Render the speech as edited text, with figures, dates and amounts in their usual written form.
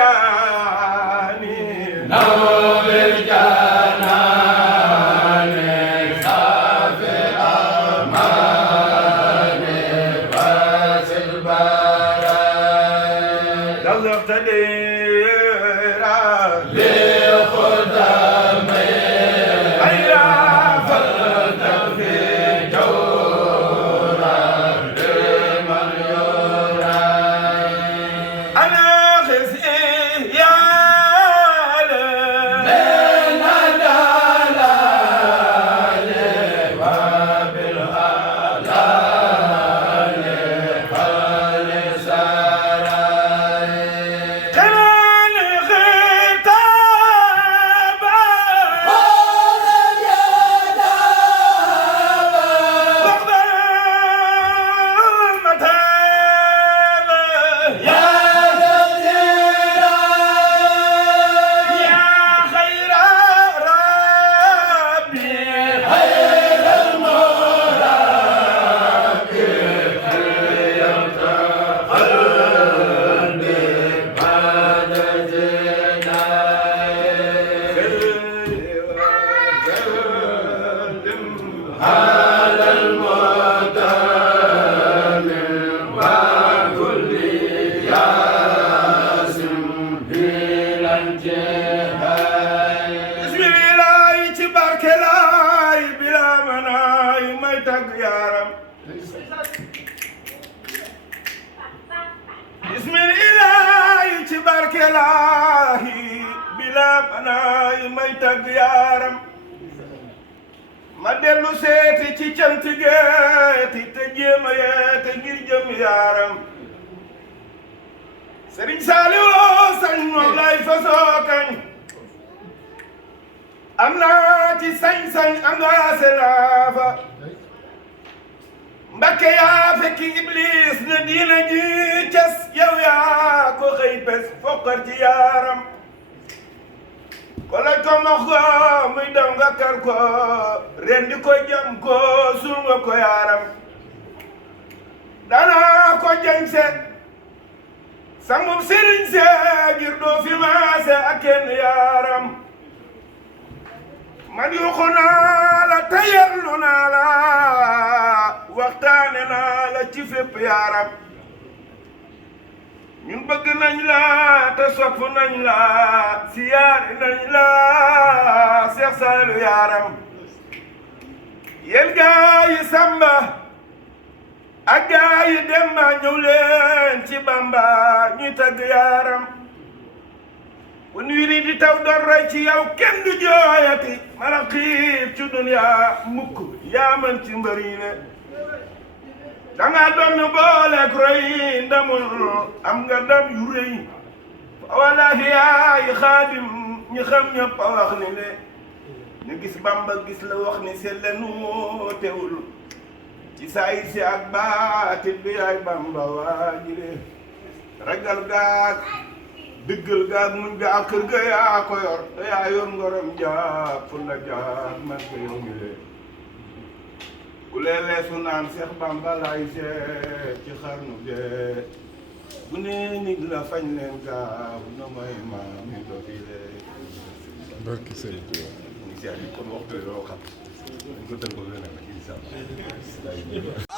لساني نور الجنان صافي الأمان راس البراء رزقت ديرا لخدمي أيا فرد في جورا لمن يرى أنا خزي يا من الدلال وبالهلال فالسراي كان خطابا قال اليداب واقبل المتاب يا نذيرا يا خير ربي خير المربي قلبي بعد جناي على المتهم وكل ياسم بلا انتهاء بسم الله تبارك لاي بلا مناي ما يتغيرم بسم الله تبارك لاي بلا مناي ما يتغيرم ma dellu seeti ci cant geeti te jéema yeete ngir jëm yaaram Sëriñ Saaliw sañ moom lay fasoo kañ am naa ci sañ-sañ angaase naa fa Mbakke yaa fekki Iblis ne diina ji cas yow yaa ko xëy bés fokkar ci yaaram ko laj ko mox ko muy daw nga kar ko rendi ko jam ko sul nga ko yaaram dana ko jañse sangum sëriñ se ngir doo fi maase ak kenn yaaram man yuuxu naa la tayallu naa la waxtaane naa la ci fépp yaaram ñun bëgg nañ la te sopp nañ la siyaare nañ la Seex Saalu yaaram yéen gaa yi Samba ak gaa yi Demba ñëw leen ci Bamba ñuy tagg yaaram bu niiri di taw doon roy ci yow kenn du jooyati mara xiif ci dunya mukk yaa man ci mbëri ne danga doon booleek roy ndamul am nga ndam yu rëy wallaahi yaay xaadim ñi xam ñëpp a wax ni ne ñu gis Bamba gis la wax ni seet la nu teewul ci saay si ak baatit bi yaay Bamba waajile ragal gaag dëggal gaag muñ ga ak kër ga yaa ko yor te yaa yor ngorom jaag fu la jaag man ko yow mi lee ku lee weesu naan Seex Bamba laay seet ci xarnu bee bu ne nit la fañ leen gaaw na may maam mi do fi lee barki Sëriñ Tuubaa ñu seet yi kon waxtu loo xam dañ ko tënk ko leneen nag incha allah